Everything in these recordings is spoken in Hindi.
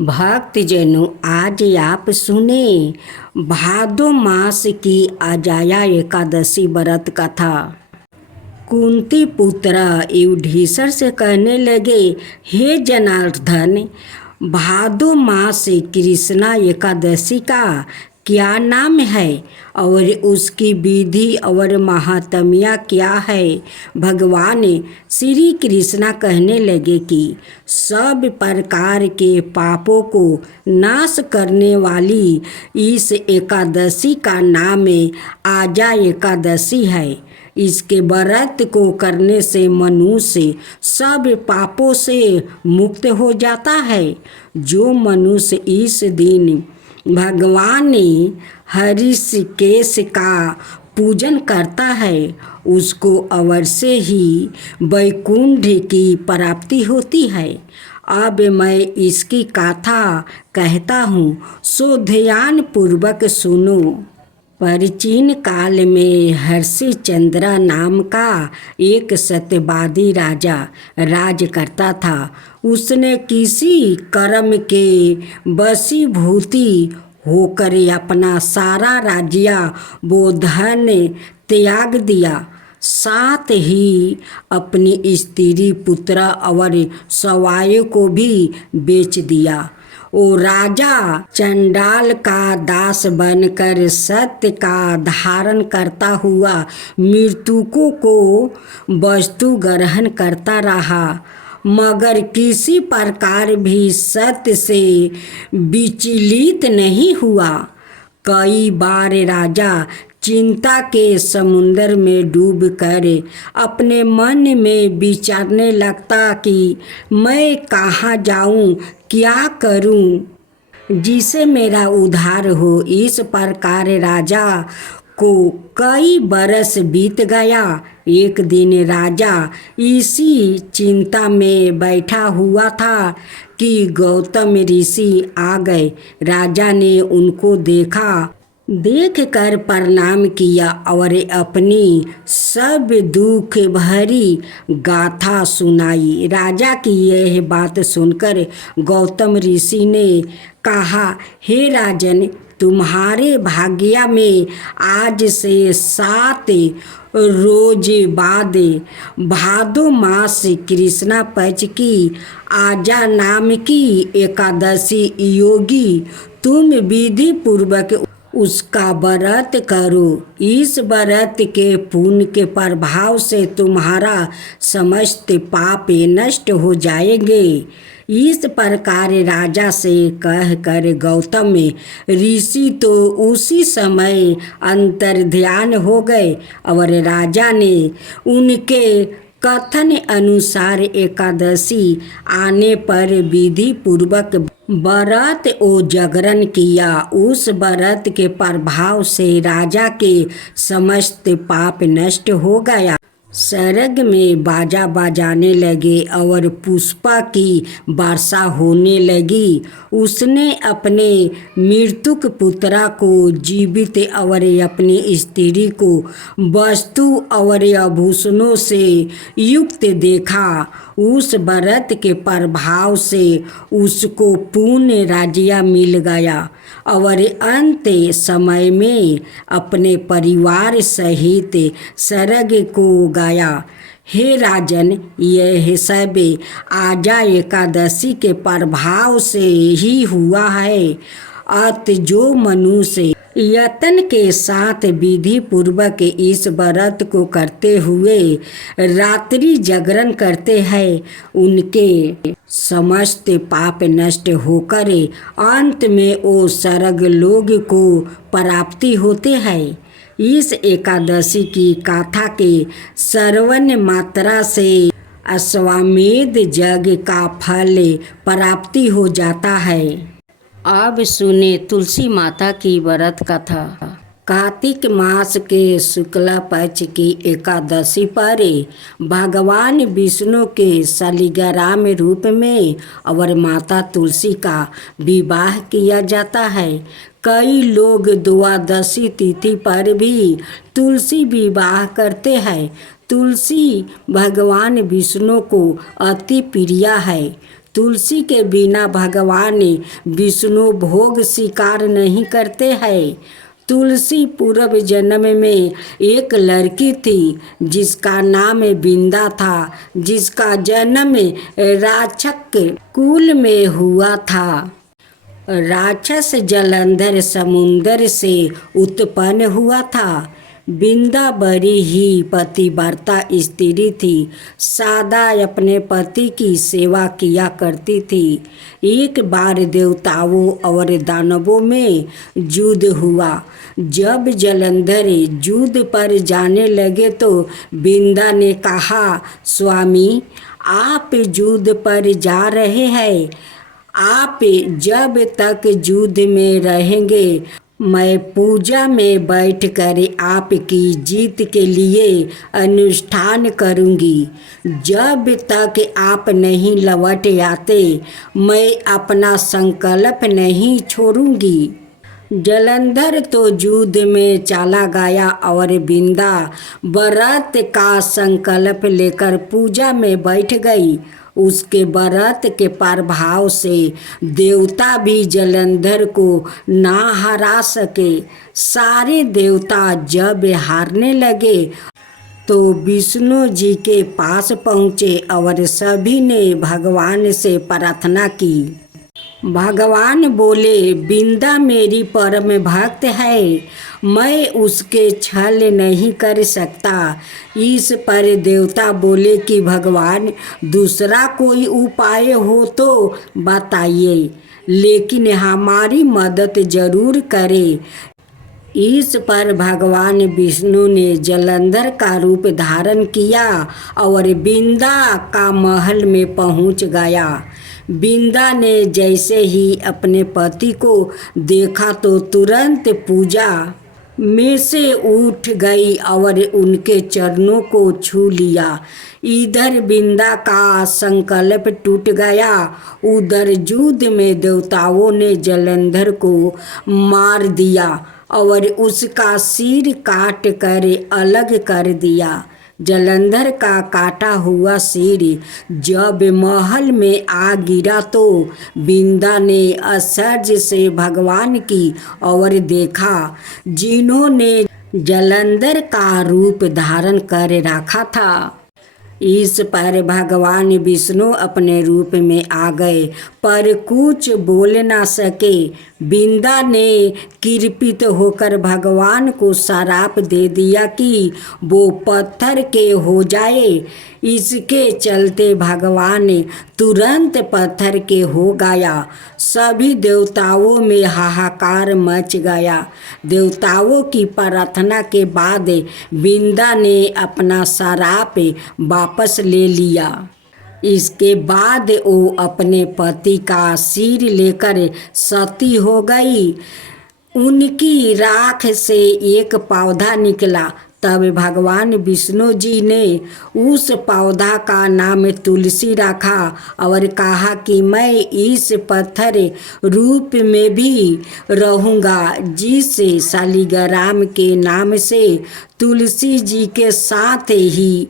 भक्तजनों, आज आप सुने भादो मास की अजाया एकादशी व्रत कथा। कुंती पुत्र युधिष्ठिर से कहने लगे, हे जनार्दन, भादो मास कृष्णा एकादशी का क्या नाम है और उसकी विधि और महात्म्य क्या है। भगवान श्री कृष्णा कहने लगे कि सब प्रकार के पापों को नाश करने वाली इस एकादशी का नाम आजा एकादशी है। इसके व्रत को करने से मनुष्य सब पापों से मुक्त हो जाता है। जो मनुष्य इस दिन भगवान हरिकेश का पूजन करता है उसको अवश्य ही वैकुंठ की प्राप्ति होती है। अब मैं इसकी कथा कहता हूँ, सो ध्यान पूर्वक सुनो। प्राचीन काल में हरिश्चंद्र नाम का एक सत्यवादी राजा राज करता था। उसने किसी कर्म के वशीभूति होकर अपना सारा राज्य वो धन त्याग दिया, साथ ही अपनी स्त्री, पुत्र और सवायों को भी बेच दिया। वो राजा चंडाल का दास बनकर सत्य का धारण करता हुआ मृतकों को वस्तु ग्रहण करता रहा, मगर किसी प्रकार भी सत्य से विचलित नहीं हुआ। कई बार राजा चिंता के समुद्र में डूबकर अपने मन में विचारने लगता कि मैं कहाँ जाऊँ, क्या करूं जिसे मेरा उद्धार हो। इस प्रकार राजा को कई बरस बीत गया। एक दिन राजा इसी चिंता में बैठा हुआ था कि गौतम ऋषि आ गए। राजा ने उनको देख कर प्रणाम किया और अपनी सब दुख भरी गाथा सुनाई। राजा की यह बात सुनकर गौतम ऋषि ने कहा, हे राजन, तुम्हारे भाग्य में आज से 7 रोज बाद भादो मास कृष्णा पक्ष की आजा नाम की एकादशी योगी। तुम विधि पूर्वक उसका व्रत करो। इस व्रत के पुण्य के प्रभाव से तुम्हारा समस्त पाप नष्ट हो जाएंगे। इस प्रकार राजा से कहकर गौतम ऋषि तो उसी समय अंतर्ध्यान हो गए और राजा ने उनके कथन अनुसार एकादशी आने पर विधि पूर्वक व्रत और जागरण किया। उस व्रत के प्रभाव से राजा के समस्त पाप नष्ट हो गया। स्वर्ग में बाजा बजाने लगे और पुष्पा की वर्षा होने लगी। उसने अपने मृतक पुत्रा को जीवित और अपनी स्त्री को वस्तु और आभूषणों से युक्त देखा। उस व्रत के प्रभाव से उसको पूर्ण राज्य मिल गया और अंत समय में अपने परिवार सहित स्वर्ग को गया। हे राजन, यह सब आजा एकादशी के प्रभाव से ही हुआ है। अत जो मनुष्य यत्न के साथ विधि पूर्वक इस व्रत को करते हुए रात्रि जागरण करते हैं, उनके समस्त पाप नष्ट होकर अंत में वो स्वर्ग लोक को प्राप्ति होते हैं। इस एकादशी की कथा के श्रवण मात्रा से अश्वमेध यज्ञ का फल प्राप्ति हो जाता है। अब सुने तुलसी माता की व्रत कथा। कार्तिक मास के शुक्ला पक्ष की एकादशी पर भगवान विष्णु के शालिग्राम रूप में और माता तुलसी का विवाह किया जाता है। कई लोग द्वादशी तिथि पर भी तुलसी विवाह करते हैं। तुलसी भगवान विष्णु को अति प्रिय है। तुलसी के बिना भगवान विष्णु भोग स्वीकार नहीं करते हैं। तुलसी पूर्व जन्म में एक लड़की थी जिसका नाम बिंदा था, जिसका जन्म राक्षस कुल में हुआ था। राक्षस जलंधर समुंदर से उत्पन्न हुआ था। बिंदा बड़ी ही पतिव्रता स्त्री थी, सदा अपने पति की सेवा किया करती थी। एक बार देवताओं और दानवों में युद्ध हुआ। जब जलंधर युद्ध पर जाने लगे तो बिंदा ने कहा, स्वामी आप युद्ध पर जा रहे हैं, आप जब तक युद्ध में रहेंगे मैं पूजा में बैठकर आपकी जीत के लिए अनुष्ठान करूंगी। जब तक आप नहीं लौट आते मैं अपना संकल्प नहीं छोड़ूंगी। जलंधर तो युद्ध में चला गया और बिंदा व्रत का संकल्प लेकर पूजा में बैठ गई। उसके व्रत के प्रभाव से देवता भी जलंधर को ना हरा सके। सारे देवता जब हारने लगे तो विष्णु जी के पास पहुँचे और सभी ने भगवान से प्रार्थना की। भगवान बोले, बिंदा मेरी परम भक्त है, मैं उसके छल नहीं कर सकता। इस पर देवता बोले कि भगवान दूसरा कोई उपाय हो तो बताइए, लेकिन हमारी मदद जरूर करें। इस पर भगवान विष्णु ने जलंधर का रूप धारण किया और बिंदा का महल में पहुंच गया। बिंदा ने जैसे ही अपने पति को देखा तो तुरंत पूजा में से उठ गई और उनके चरणों को छू लिया। इधर बिंदा का संकल्प टूट गया, उधर युद्ध में देवताओं ने जलंधर को मार दिया और उसका सिर काट कर अलग कर दिया। जलंधर का काटा हुआ सिर जब महल में आ गिरा तो बिंदा ने आश्चर्य से भगवान की ओर देखा, जिन्होंने जलंधर का रूप धारण कर रखा था। इस पर भगवान विष्णु अपने रूप में आ गए पर कुछ बोल ना सके। बिंदा ने कृपित होकर भगवान को श्राप दे दिया कि वो पत्थर के हो जाए। इसके चलते भगवान तुरंत पत्थर के हो गया। सभी देवताओं में हाहाकार मच गया। देवताओं की प्रार्थना के बाद बिंदा ने अपना श्राप वापस ले लिया। इसके बाद वो अपने पति का सिर लेकर सती हो गई। उनकी राख से एक पौधा निकला। तब भगवान विष्णु जी ने उस पौधा का नाम तुलसी रखा और कहा कि मैं इस पत्थर रूप में भी रहूँगा, जिससे शालिग्राम के नाम से तुलसी जी के साथ ही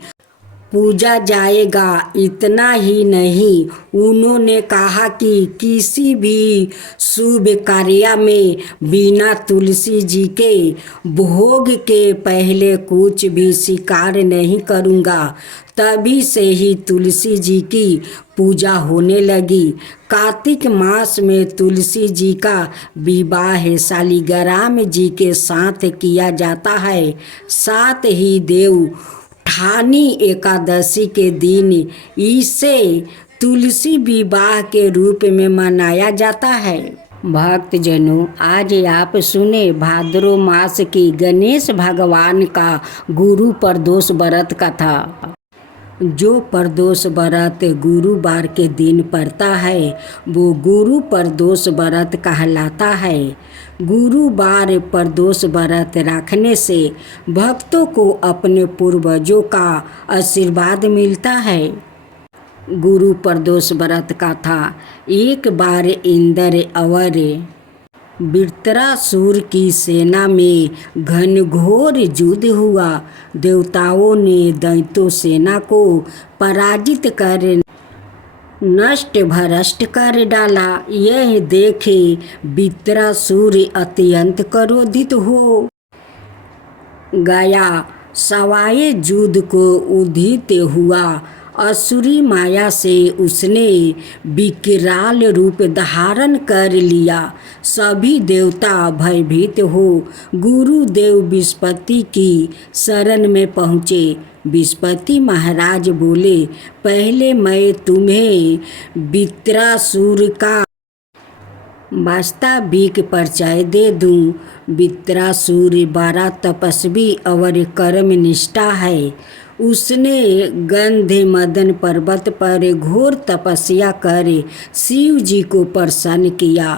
पूजा जाएगा। इतना ही नहीं, उन्होंने कहा कि किसी भी शुभ कार्य में बिना तुलसी जी के भोग के पहले कुछ भी स्वीकार नहीं करूँगा। तभी से ही तुलसी जी की पूजा होने लगी। कार्तिक मास में तुलसी जी का विवाह शालिग्राम जी के साथ किया जाता है। साथ ही देवउठानी एकादशी के दिन इसे तुलसी विवाह के रूप में मनाया जाता है। भक्तजनों, आज आप सुने भाद्रो मास की गणेश भगवान का गुरु प्रदोष व्रत कथा। जो प्रदोष व्रत गुरुवार के दिन पड़ता है वो गुरु प्रदोष व्रत कहलाता है। गुरुवार प्रदोष व्रत रखने से भक्तों को अपने पूर्वजों का आशीर्वाद मिलता है। गुरु प्रदोष व्रत कथा। एक बार इंद्र और वृत्रासुर की सेना में घनघोर युद्ध हुआ। देवताओं ने दैत्य सेना को पराजित कर नष्ट भ्रष्ट कर डाला। यह देखे वित्रासुर अत्यंत क्रोधित हो गया। सवाए युद्ध को उदित हुआ। असुरी माया से उसने विकराल रूप धारण कर लिया। सभी देवता भयभीत हो गुरुदेव विस्पति की शरण में पहुँचे। विस्पति महाराज बोले, पहले मैं तुम्हें वित्रासुर का वास्तविक परिचय दे दूं। वित्रासुर बड़ा तपस्वी और कर्मनिष्ठा है। उसने गंधमदन पर्वत पर घोर तपस्या कर शिव जी को प्रसन्न किया।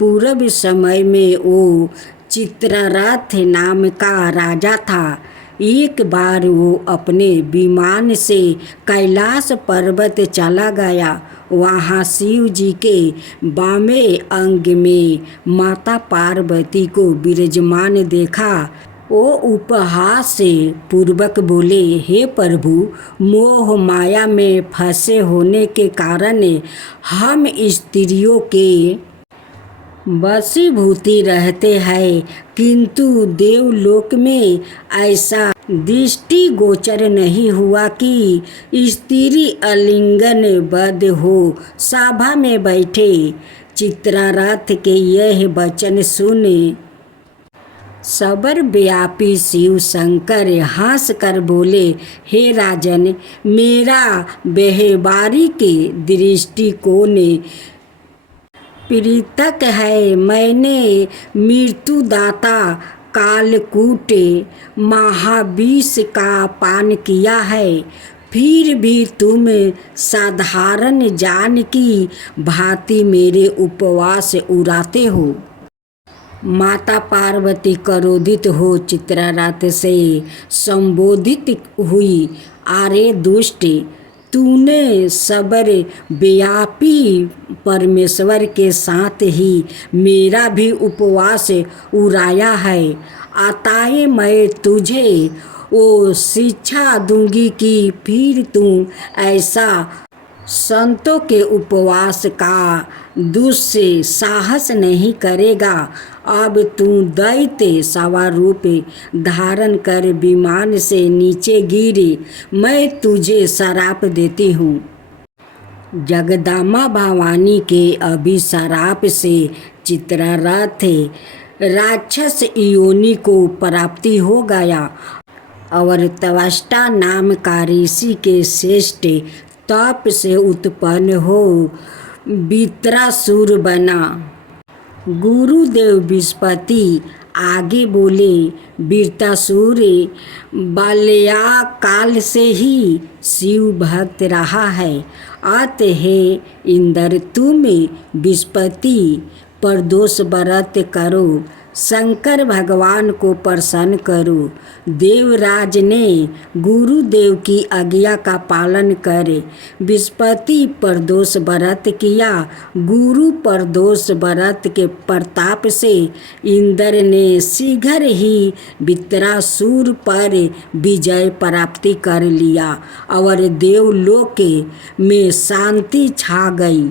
पूर्व समय में वो चित्ररथ नाम का राजा था। एक बार वो अपने विमान से कैलाश पर्वत चला गया। वहाँ शिव जी के बामे अंग में माता पार्वती को विराजमान देखा। वो उपहास से पूर्वक बोले, हे प्रभु, मोह माया में फंसे होने के कारण हम स्त्रियों के वशीभूति रहते हैं, किंतु देवलोक में ऐसा दृष्टि गोचर नहीं हुआ कि स्त्री आलिंगनबद्ध हो। सभा में बैठे चित्ररथ के यह वचन सुने सर्वव्यापी शिव शंकर हंस कर बोले, हे राजन, मेरा व्यवहारिक के दृष्टिकोण पृथक है। मैंने मृत्युदाता कालकूट महाविष का पान किया है, फिर भी तुम साधारण जान की भांति मेरे उपवास उड़ाते हो। माता पार्वती क्रोधित हो चित्ररथ से संबोधित हुई, अरे दुष्ट, तूने सर्वव्यापी परमेश्वर के साथ ही मेरा भी उपवास उड़ाया है। अतः मैं तुझे वो शिक्षा दूंगी कि फिर तू ऐसा संतों के उपवास का दुस्साहस नहीं करेगा। अब तू दैत्य स्वरूप धारण कर विमान से नीचे गिरे। मैं तुझे श्राप देती हूँ। जगदम्बा भवानी के अभिशाप से चित्ररथ राक्षस योनि को प्राप्ति हो गया और त्वष्टा नाम का ऋषि के श्रेष्ठ तप से उत्पन्न हो वित्रासुर बना। गुरुदेव विस्पति आगे बोले, वित्रासुर बाल्यकाल से ही शिव भक्त रहा है। अतः इंद्र, तुम विस्पति पर दोष व्रत करो, शंकर भगवान को प्रसन्न करो। देवराज ने गुरुदेव की आज्ञा का पालन कर विस्पति प्रदोष व्रत किया। गुरु प्रदोष व्रत के प्रताप से इंद्र ने शीघ्र ही वित्रासुर पर विजय प्राप्ति कर लिया और देवलोक में शांति छा गई।